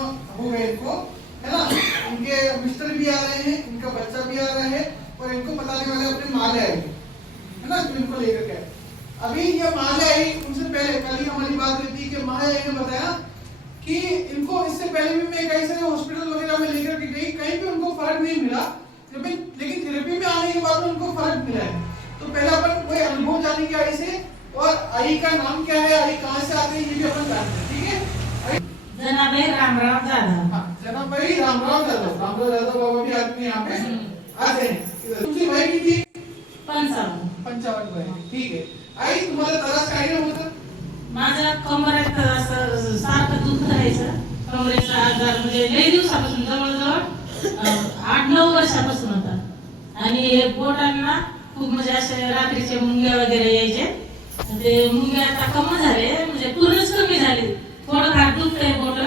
हो गए इनको, है ना। इनके मिस्टर भी आ रहे हैं, इनका बच्चा भी आ रहा है और इनको बताने वाले अपने माले आएंगे, है ना, जो इनको लेकर के। अभी ये माले आई, उनसे पहले कल ही हमारी बात हुई थी कि माले आई ने बताया कि इनको इससे पहले भी मैं कई सारे हॉस्पिटल वगैरह में लेकर के गई, कहीं भी उनको फर्क नहीं मिला, लेकिन थेरेपी में आने के बाद उनको फर्क मिला है। तो पहले अपन कोई अनुभव जानेंगे आई से, और आई का नाम क्या है, आई कहाँ से आते हैं, ये भी अपन जानते हैं, ठीक है। जनाबाई रामराव जाधव। हाँ, जनाबाई रामराव जाधव, रामराव जाधव बाबा भी आते हैं यहाँ पे, आते हैं। तुमची वय किती? 55 वय, ठीक आहे। आई तुम्हाला त्रास काय होता? माझ्या कमरेत असं सारखं दुखत राहायचं, कमरेचा आजार म्हणजे लई दिवसापासून, जवळजवळ 8-9 वर्षापासून होता। आणि हे बोटांना खूप म्हणजे असे रात्रीचे मुंग्या वगैरे यायचे, ते मुंग्या आता कमी झाले, म्हणजे पूर्णच कमी झाले, थोडं फार दुखतंय बोट,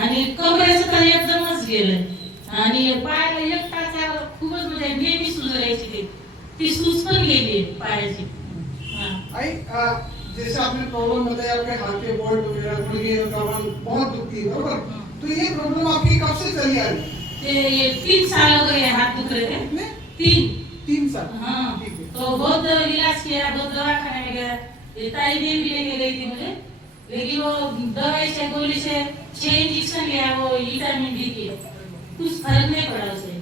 आणि कमरेचं तर एकदमच गेलंय, आणि पायाला एक टाचा खूपच म्हणजे नेहमी सूज राहायची, ती सूज पण गेली पायाची। आई जैसे आपने प्रॉब्लम बताया आपके हाथ के बोल्ट वगैरह मुर्गे कमर बहुत दुखती है, बरोबर? तो ये प्रॉब्लम आपकी कब से चली आ रही है? ये 3 साल हो गए हाथ दुख रहे थे। 3 साल? हाँ, ठीक है। तो बहुत इलाज किया, बहुत दवाखाने में गया, ये ताई भी लेके गई थी मुझे, लेकिन वो दवाई से गोली से 6 इंजेक्शन लिया, वो विटामिन डी की, कुछ फर्क नहीं पड़ा उसे।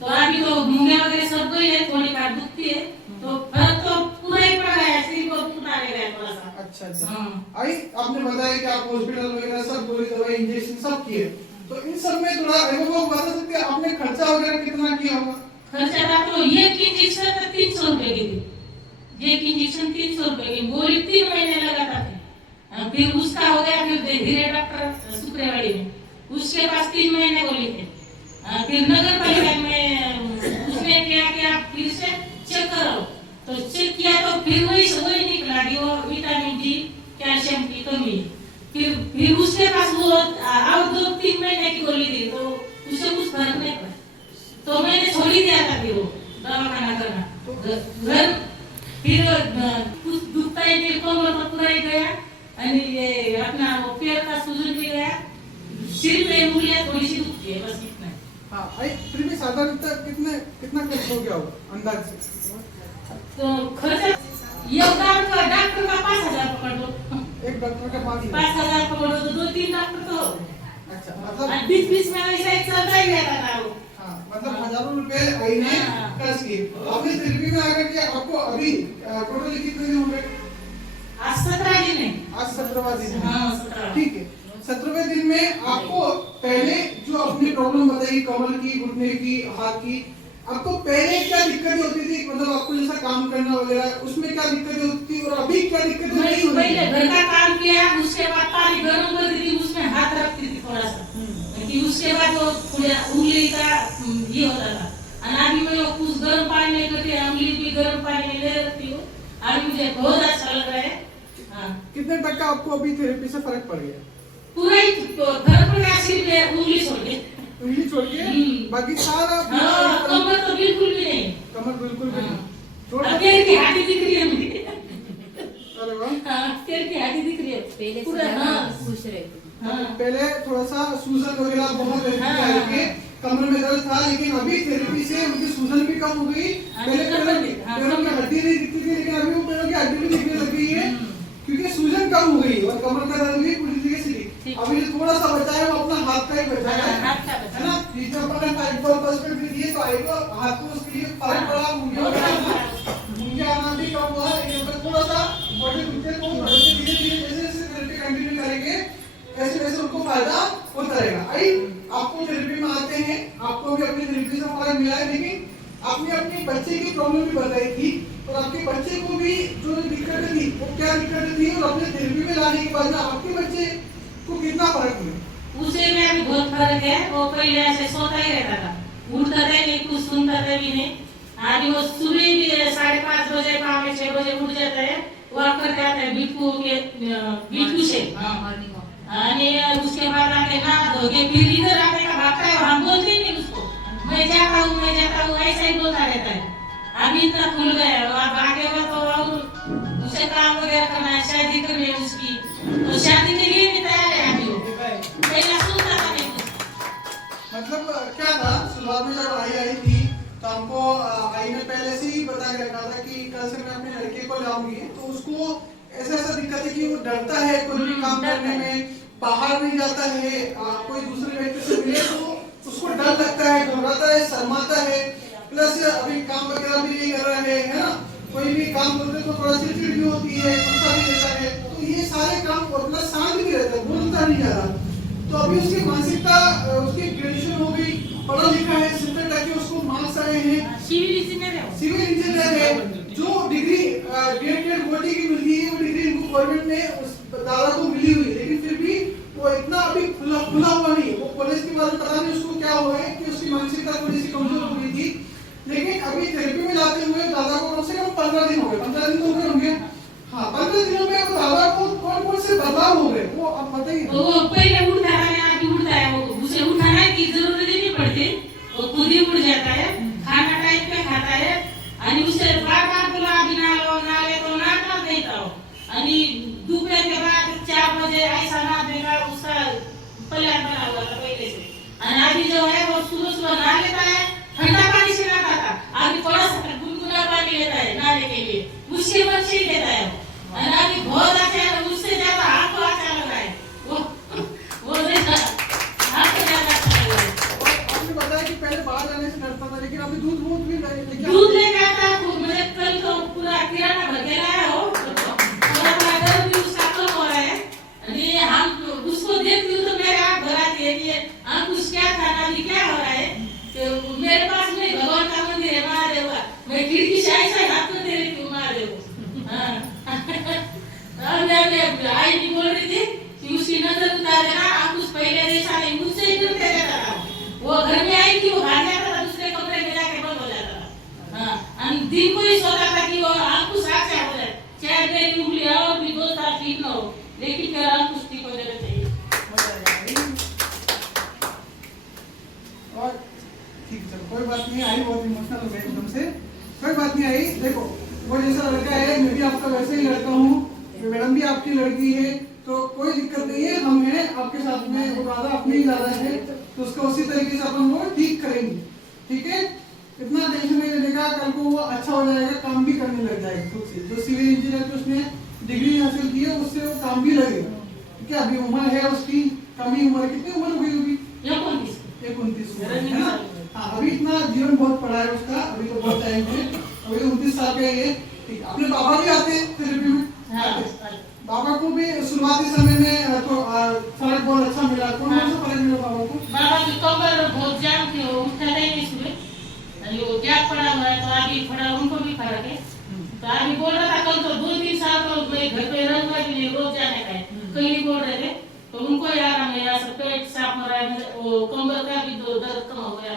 तो अभी तो मुंगे वगैरह सब गई है, थोड़ी कार दुखती है, तो फर्क तो पूरा ही पड़ गया है, सिर्फ वो टूटा रह गया थोड़ा सा। अच्छा। हाँ। आई आपने बताया कि आप हॉस्पिटल वगैरह सब गोली दवाई इंजेक्शन सब किए, तो इन सब में थोड़ा अनुभव बता सकते हैं आपने खर्चा वगैरह कितना किया होगा? खर्चा था तो एक इंजेक्शन का 300 रुपए की थी, एक इंजेक्शन 300 रुपए की, गोली 3 महीने लगाता था। फिर उसका हो गया, फिर धीरे डॉक्टर सुक्रेवाड़ी में, उसके पास 3 महीने गोली थे। फिर नगर पालिका में उसने क्या किया, फिर से चेक करो, तो चेक किया तो फिर वही निकला कि वो विटामिन डी कैल्शियम की कमी। फिर उसके पास वो और 2-3 महीने की गोली थी, तो उससे कुछ फर्क नहीं पड़ा, तो मैंने छोड़ ही दिया था फिर वो दवाखाना करना। घर फिर कुछ दुखता ही फिर कमर तो पूरा ही गया, आणि ये अपना वो पैर का सूजन भी गया, सिर पे उंगलियां थोड़ी सी दुखती है, बस इतना। हाँ, आई फिर भी साधारणतः कितना खर्च हो गया होगा अंदाज से? तो खर्च डॉक्टर का 5,000 पकड़ लो, एक डॉक्टर का 5,000 पकड़ लो, तो 2-3 डॉक्टर तो। अच्छा, मतलब बीच में ऐसा ही चलता ही रहता था वो। हाँ, मतलब हजारों रुपए आई ने खर्च किए। आपने थेरेपी में आकर के आपको अभी टोटल कितने दिन हो गए? आज 17 दिन है। आज 17वां दिन है। हाँ, 17। ठीक है। 17वें दिन में आपको पहले जो अपनी प्रॉब्लम बताई, कमर की, घुटने की, हाथ की, आपको पहले क्या दिक्कतें होती थी, मतलब आपको जैसा काम करना वगैरह उसमें क्या दिक्कतें होती थी, और अभी क्या दिक्कतें नहीं हो रही? पहले घर का काम किया, उसके बाद पानी गर्म करती थी, उसमें हाथ रखती थी थोड़ा सा, कि उसके बाद वो थोड़ा उंगली का ये होता था, और अभी मैं कुछ गर्म पानी नहीं करती, उंगली भी गर्म पानी में ले रखती हूँ, अभी मुझे बहुत अच्छा लग रहा है। हाँ। कितने टक्का आपको अभी थेरेपी से फर्क पड़ गया? पूरा ही घर पर सिर्फ उंगली छोड़ के, उंगली छोड़ के बाकी सारा? हाँ, कमर तो बिल्कुल भी नहीं, कमर बिल्कुल भी नहीं। पैर की हड्डी दिख रही है मुझे। अरे वाह। हाँ, पैर की हड्डी दिख रही है पहले पूरा। हाँ, खुश रहती। हाँ, पहले थोड़ा सा सूजन वगैरह बहुत रहती है, कमर में दर्द था, लेकिन अभी थेरेपी से उनकी सूजन भी कम हो गई। पहले पैरों की हड्डी नहीं दिखती थी, लेकिन अभी वो पैरों की हड्डी भी दिखने लग गई है, क्योंकि सूजन कम हो गई और कमर का दर्द भी पूरी तरीके से ठीक। अभी जो थोड़ा सा बचा है वो अपना हाथ का ही बचा है, है ना। बीच में अपन ने 5% भी दिए, तो आई को हाथ को उसके लिए फर्क पड़ा, मुंगे आना भी कम हुआ, लेकिन थोड़ा सा बॉडी फिटनेस को धीरे धीरे जैसे थेरेपी कंटिन्यू करेंगे वैसे वैसे उनको फायदा होता रहेगा। आई आपको थेरेपी में आते हैं, आपको भी अपनी थेरेपी से फर्क मिला है, लेकिन आपने अपने बच्चे की प्रॉब्लम भी बताई थी, और आपके बच्चे को भी जो दिक्कतें थी वो क्या दिक्कतें थी, और अपने थेरेपी में लाने के बाद आपके बच्चे को कितना फर्क मिला? उसे में अभी बहुत फर्क है। वो पहले ऐसे सोता ही रहता था, उठता था नहीं, कुछ सुनता था भी नहीं। आज वो सुबह भी 5:30 बजे, 5-6 बजे उठ जाता है, वॉक करके आता है बिट्टू से। आणि उसके बाद आके नहा धो के फिर इधर आने का भागता है, हम बोलते नहीं उसको, मैं जाता हूँ, ऐसा ही बोलता रहता है। अभी इतना खुल गया है, अब आगे हुआ तो और उसे काम वगैरह करना है, शादी करनी है उसकी, तो शादी के लिए भी तैयार है अभी वो। पहला सुनता था नहीं। शुरुआत में जब आई थी तो हमको आई ने पहले से ही बता के रखा था कि कल से मैं अपने लड़के को लाऊंगी, तो उसको ऐसा दिक्कत है कि वो डरता है कोई भी काम करने में, बाहर नहीं जाता है, कोई दूसरे व्यक्ति से मिले तो उसको डर लगता है, घबराता है, शर्माता है, प्लस अभी काम वगैरह भी नहीं कर रहा है ना, कोई भी काम करते तो थोड़ा चिड़चिड़ भी होती है, गुस्सा भी रहता है, तो ये सारे काम और प्लस शांत भी रहता है, बोलता नहीं ज्यादा। तो अभी उसकी मानसिकता, उसकी ग्रेजुएशन हो गई, पढ़ा लिखा है, 70% उसको मार्क्स आए हैं, सिविल इंजीनियर है, जो डिग्री ग्रेड बोर्डी की मिलती है वो डिग्री इनको गवर्नमेंट ने उस दादा को मिली हुई है, लेकिन फिर भी वो इतना अभी खुला हुआ नहीं है। वो कॉलेज के बाद पता नहीं उसको क्या हुआ है कि उसकी मानसिकता थोड़ी सी कमजोर हो गई थी, लेकिन अभी थेरेपी में लाते हुए दादा को कम से कम 15 दिन हो गए, 15 दिन तो हो गए होंगे। हाँ, 15 दिनों में दादा को कौन से बदलाव हो गए वो आप बताइए। वो पहले उठता है, अभी उठता है, वो उसे उठाना की जरूरत नहीं पड़ती, वो खुद ही उठ जाता है, खाना टाइम पे खाता है, आणि उसे बार-बार बोला अभी नाले तो नाटक देता हो, आणि दोपहर के बाद 4 बजे ऐसा ना देगा, उसका प्लान बना हुआ था पहले से। और अभी जो है वो सुबह नहा लेता है, ठंडा पानी से नहाता था, अभी थोड़ा सा गुनगुना पानी लेता है नहाने के लिए, उसके मन से ही लेता है। और अभी बहुत अच्छा है, उससे ज्यादा आपको अच्छा लग रहा है, वो देखा आपको ज्यादा अच्छा लग रहा है। आपने बताया कि पहले बाहर जाने से डरता था, लेकिन अभी दूध भी दूध लेके आता है, मुझे कल तो पूरा किराना भर के लाया हो, थोड़ा डर भी उसका कम हो रहा है। ये हम उसको देखती हूँ तो मेरे आँख भर आती है कि हम कुछ क्या खाना भी क्या हो रहा है, तो मेरे पास में भगवान का मंदिर है महादेव का, मैं खिड़की से ऐसा हाथ में दे रही हूँ महादेव को। हाँ आई भी बोल रही थी कि उसकी नजर उतार देना, आप उस पहले जैसा नहीं, मुझसे ही डरते रहता था। वो घर में आई थी, वो भाग जाता था, दूसरे कमरे में जाके बंद हो जाता था। हाँ, दिन को ही सोचा था कि वो आपको साक्षा हो जाए, चाहे मेरी उंगली और भी 2 साल ठीक न हो, लेकिन फिर आपको ठीक हो जाना चाहिए। और ठीक है, कोई बात नहीं आई, बहुत इमोशनल हो गए एकदम से, कोई बात नहीं आई। देखो वो जैसा लड़का है, मैं भी आपका वैसे ही लड़का हूँ, मैडम भी आपकी लड़की है, तो कोई दिक्कत नहीं है, हम हैं आपके साथ में, वो दादा अपने ही दादा है, तो उसको उसी तरीके से अपन वो ठीक करेंगे, ठीक है। इतना टेंशन नहीं लेने का, कल को वो अच्छा हो जाएगा, काम भी करने लग जाएगा खुद से, जो सिविल इंजीनियर की उसने डिग्री हासिल की है उससे वो काम भी लगेगा, ठीक है। अभी उम्र है उसकी, कम ही उम्र, कितनी उम्र हो गई होगी? 29 है ना। हाँ, अभी इतना जीवन बहुत पड़ा है उसका, अभी तो बहुत टाइम है, अभी 29 साल का ही है, ठीक। अपने बाबा भी आते हैं थेरेपी में, बाबा को भी शुरुआती समय में तो फर्क बहुत अच्छा मिला, कौन सा फर्क मिला बाबा को? बाबा की कमर बहुत जाम थी, वो उठता ही नहीं सुबह, और वो गैप पड़ा हुआ है, तो अभी थोड़ा उनको भी फर्क है। तो अभी बोल रहा था कल तो 2-3 साल तो मैं घर पे रहूंगा भी नहीं, रोज जाने का है, कहीं बोल रहे थे, तो उनको ही आराम है, यहाँ से पेट साफ हो रहा है, वो कमर का भी दर्द कम हो गया।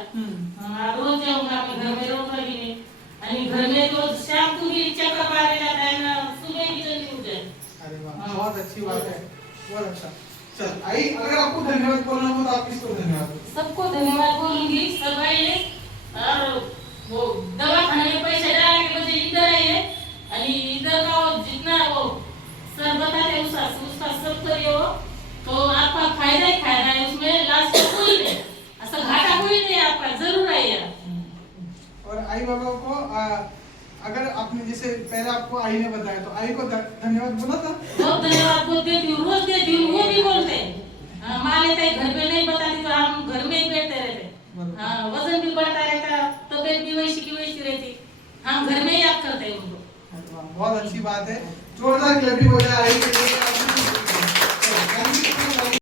हाँ, रोज जाऊंगा, मैं घर में रहूंगा भी नहीं, और घर में तो शाम को भी चक्कर मारे जाता है ना, सुबह भी जल्दी उठ जाए। अरे वाह, बहुत अच्छी बात है, बहुत अच्छा। चल आई, अगर आपको धन्यवाद बोलना हो तो आप किसको धन्यवाद? सबको धन्यवाद बोलूंगी, सब आई है, और वो दवाखाने में पैसे डालने के वजह इधर आई है, और इधर का वो जितना वो सर बताते उसका सब करिए वो, तो आपका फायदा ही फायदा है, उसमें लास्ट में कोई नहीं, ऐसा घाटा कोई नहीं, आपका जरूर आइए। और आई बाबा को अगर आपने जैसे पहले आपको आई ने बताया, तो आई को धन्यवाद बोला था? बहुत धन्यवाद बोलते हैं, रोज देती हूँ, वो भी बोलते हैं, माँ लेते हैं, घर पे नहीं बताती तो हम घर में ही बैठते रहते, हाँ, वजन भी बढ़ता रहता, तबियत भी वैसी की वैसी रहती, हम घर में ही याद करते हैं उनको। बहुत अच्छी बात है, जोरदार क्लैपिंग हो जाए आई के